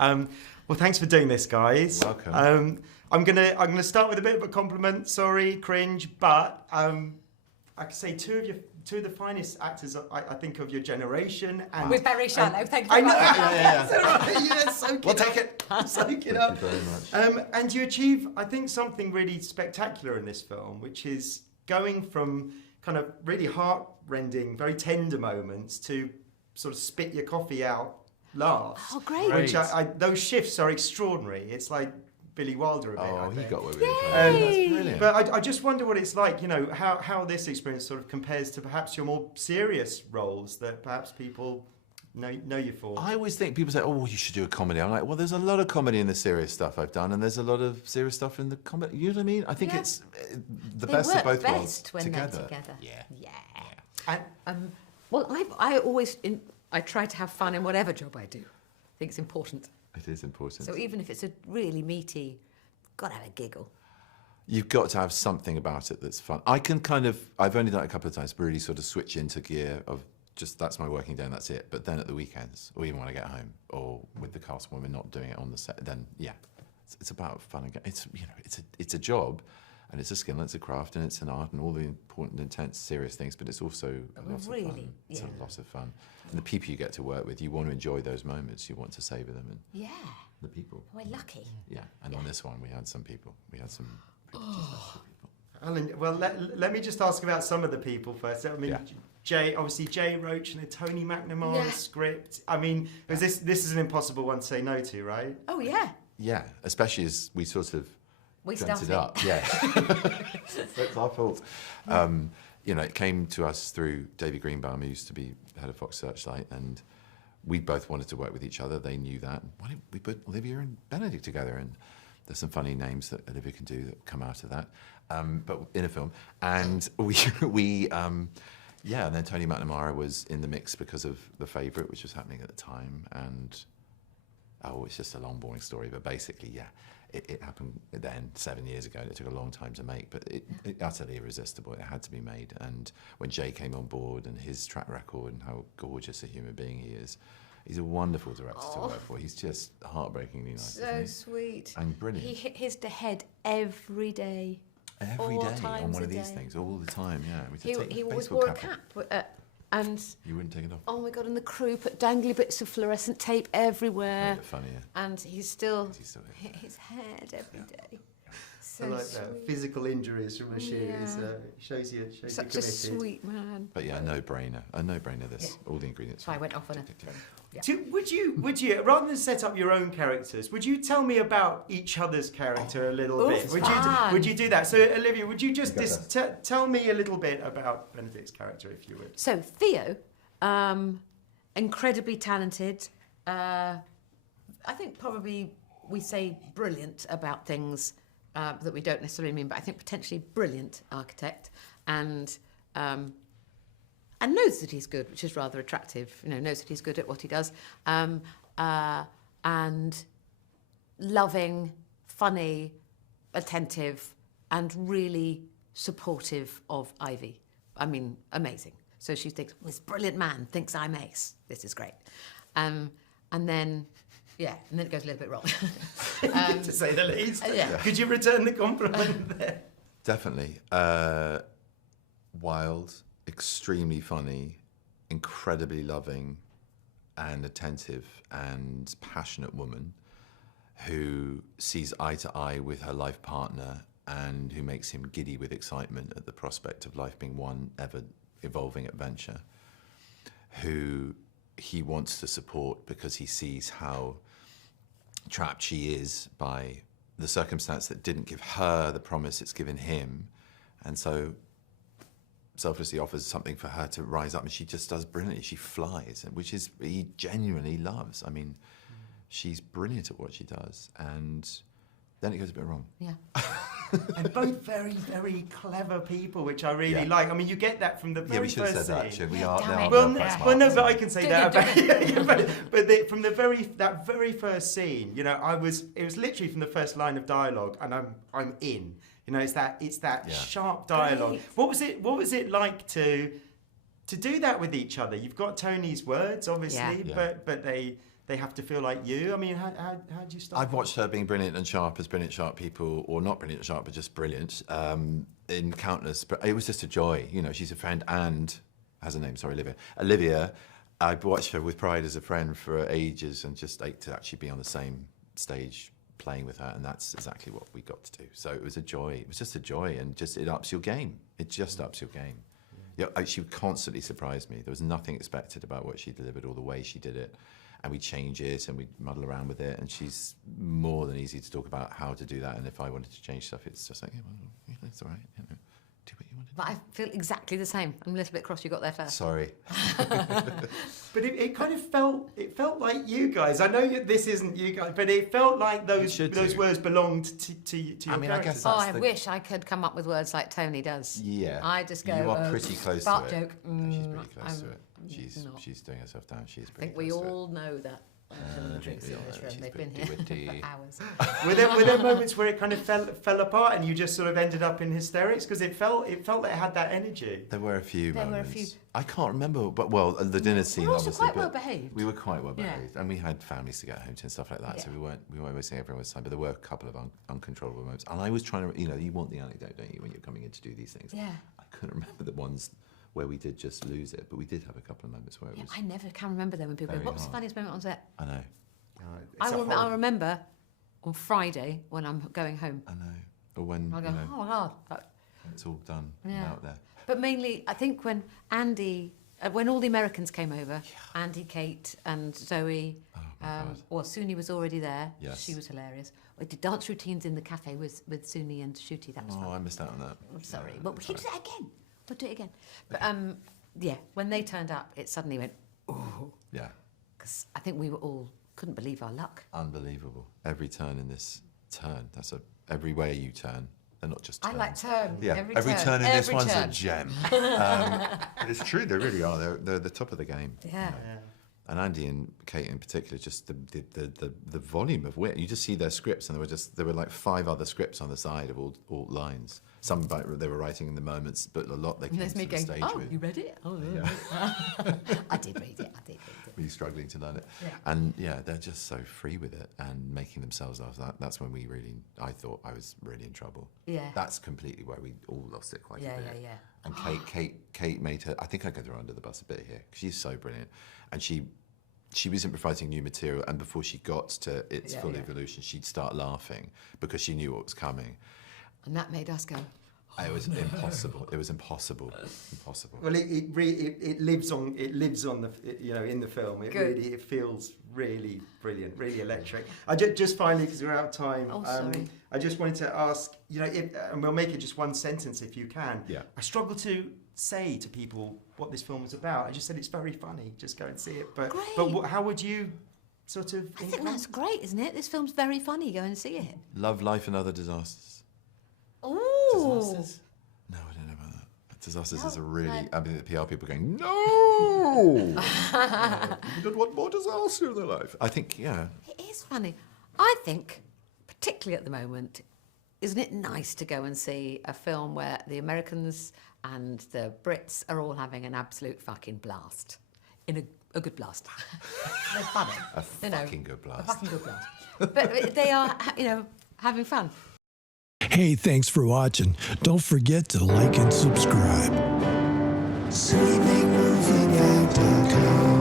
Well, thanks for doing this, guys. Welcome. I'm gonna start with a bit of a compliment. Sorry, cringe, but I can say two of the finest actors I think of your generation. And we're very shallow. Thank you. I know. Yeah. Soak We'll it take it. Soak it up. Thank you very much. And you achieve, I think, something really spectacular in this film, which is going from kind of really heart-rending, very tender moments to sort of spit your coffee out last. Oh, great. Which those shifts are extraordinary. It's like Billy Wilder a bit. Oh, I he think. got away with it. Yay! That's brilliant. But I just wonder what it's like, you know, how this experience sort of compares to perhaps your more serious roles that perhaps people know you for. I always think people say, "Oh, you should do a comedy." I'm like, "Well, there's a lot of comedy in the serious stuff I've done, and there's a lot of serious stuff in the comedy." You know what I mean? I think it's the They best of work both best worlds when together. they're together. Yeah. And, Well, I try to have fun in whatever job I do. I think it's important. It is important. So even if it's a really meaty, gotta have a giggle. You've got to have something about it that's fun. I've only done it a couple of times, really sort of switch into gear of just that's my working day and that's it. But then at the weekends, or even when I get home, or with the cast when we're not doing it on the set, then it's about fun again. It's a job, and it's a skill, and it's a craft, and it's an art, and all the important, intense, serious things. But it's also a lot of fun. It's a lot of fun, and the people you get to work with, you want to enjoy those moments. You want to savor them, and the people. We're lucky. Yeah, and on this one, we had some people. We had some. Alan, well, let me just ask about some of the people first. I mean, Jay Roach and the Tony McNamara script. I mean, this is an impossible one to say no to, right? Oh, yeah. Yeah, especially as we sort of dreamt it up. Yeah, it's our fault. It came to us through David Greenbaum, who used to be head of Fox Searchlight, and we both wanted to work with each other. They knew that. Why didn't we put Olivia and Benedict together? And there's some funny names that Olivia can do that come out of that, but in a film. And and then Tony McNamara was in the mix because of The Favourite, which was happening at the time. And it's just a long, boring story, but basically, it happened then 7 years ago. It took a long time to make, but it utterly irresistible. It had to be made. And when Jay came on board and his track record and how gorgeous a human being he is, he's a wonderful director to work for. He's just heartbreakingly nice. So sweet. And brilliant. He hit his head every day. Every day on one of these things, all the time, He always wore a cap. And you wouldn't take it off. Oh my God! And the crew put dangly bits of fluorescent tape everywhere. Funny, And he's still hit his head every day. So I like sweet. that. Physical injuries from a shoot shows you Such committed. a sweet man. But a no-brainer. This all the ingredients. So I went off on a thing. Yeah. Would you, rather than set up your own characters, would you tell me about each other's character a little bit? Would you do that? So Olivia, would you just tell me a little bit about Benedict's character, if you would? So Theo, incredibly talented. I think probably we say brilliant about things that we don't necessarily mean, but I think potentially brilliant architect, and knows that he's good, which is rather attractive. Knows that he's good at what he does, and loving, funny, attentive, and really supportive of Ivy. I mean, amazing. So she thinks, this brilliant man thinks I'm ace. This is great. And then it goes a little bit wrong. To say the least. Yeah. Could you return the compliment there? Definitely. Wild, extremely funny, incredibly loving and attentive and passionate woman who sees eye to eye with her life partner and who makes him giddy with excitement at the prospect of life being one ever-evolving adventure, who he wants to support because he sees how trapped she is by the circumstance that didn't give her the promise it's given him, and so selflessly offers something for her to rise up, and she just does brilliantly. She flies, which is he genuinely loves. I mean, she's brilliant at what she does, and then it goes a bit wrong. Yeah. And both very, very clever people, which I really like. I mean, you get that from the very first scene. Yeah, we should have said that, should we? Well, no, but I can say that about from that very first scene, it was literally from the first line of dialogue, and I'm in. It's that sharp dialogue. Great. What was it like to do that with each other? You've got Tony's words, obviously, but they they have to feel like you? I mean, how do you start? I've watched her being brilliant and sharp as brilliant, sharp people, or not brilliant and sharp, but just brilliant, in countless. But it was just a joy. You know, she's a friend and has a name. Sorry, Olivia. Olivia, I watched her with pride as a friend for ages, and just like to actually be on the same stage playing with her, and that's exactly what we got to do. So it was a joy. It was just a joy, and just it ups your game. It just ups your game. Yeah, she constantly surprised me. There was nothing expected about what she delivered or the way she did it. And we change it and we muddle around with it. And she's more than easy to talk about how to do that. And if I wanted to change stuff, it's just like, yeah, well, it's all right. You know, do what you want to do. But I feel exactly the same. I'm a little bit cross you got there first. Sorry. But it kind of felt like you guys. I know this isn't you guys, but it felt like those words belonged to your characters. I wish I could come up with words like Tony does. Yeah. I just go, you are pretty close to it. joke. She's pretty close to it. She's doing herself down. She's pretty I think close we to all know that. The drinks in this room. They've been here for hours. Were there moments where it kind of fell apart and you just sort of ended up in hysterics? Because it felt like it had that energy. There were a few moments. There were a few. I can't remember, but the dinner scene. We were also obviously, quite well behaved. We were quite well behaved, Yeah. and we had families to get home to and stuff like that. Yeah. So we weren't wasting everyone's time. But there were a couple of uncontrollable moments, and I was trying to, you want the anecdote, don't you, when you're coming in to do these things? Yeah. I couldn't remember the ones where we did just lose it, but we did have a couple of moments where it was. I never can remember them when people go, very what was the hard. funniest moment on set? I know. I remember on Friday when I'm going home. I know. Or when I go, oh my God. it's all done Yeah. out there. But mainly, I think when Andy, when all the Americans came over, Andy, Kate, and Zoe, Suni was already there. Yes. She was hilarious. We did dance routines in the cafe with Suni and Shooty. That was fun. I missed out on that. I'm sorry, but we should do it again. We'll do it again. But when they turned up, it suddenly went, oh. Yeah. Because I think we were all couldn't believe our luck. Unbelievable. Every turn in this turn. Every way you turn. They're not just turns. I like turn. Yeah, every turn in this one's a gem. It's true, they really are. They're the top of the game. Yeah. And Andy and Kate in particular, just the volume of wit. You just see their scripts, and there were like 5 other scripts on the side of all lines. Some they were writing in the moments, but a lot they came to the stage with. You read it? Oh, yeah. I did read it. Were you struggling to learn it? Yeah. And they're just so free with it and making themselves laugh. That's when I thought I was really in trouble. Yeah. That's completely where we all lost it quite a bit. Yeah. And Kate made her. I think I could throw her under the bus a bit here. She's so brilliant, and she was improvising new material, and before she got to its full evolution, she'd start laughing because she knew what was coming. And that made us go. It was impossible. It was impossible. Well, it lives on the in the film. It feels really brilliant, really electric. I just finally, because we're out of time. Oh, sorry. I just wanted to ask, and we'll make it just one sentence if you can. Yeah. I struggle to say to people what this film is about. I just said it's very funny. Just go and see it. But how would you sort of? I think that's great, isn't it? This film's very funny. Go and see it. Love, Life and Other Disasters. Ooh. Disasters? No, I don't know about that. Disasters is a really. I mean, the PR people are going, no! You don't want more disaster in their life. I think, It is funny. I think, particularly at the moment, isn't it nice to go and see a film where the Americans and the Brits are all having an absolute fucking blast? In a good blast. They're funny. A fucking good blast. A fucking good blast. But they are, having fun. Hey, thanks for watching. Don't forget to like and subscribe. ScreamingMovieNight.com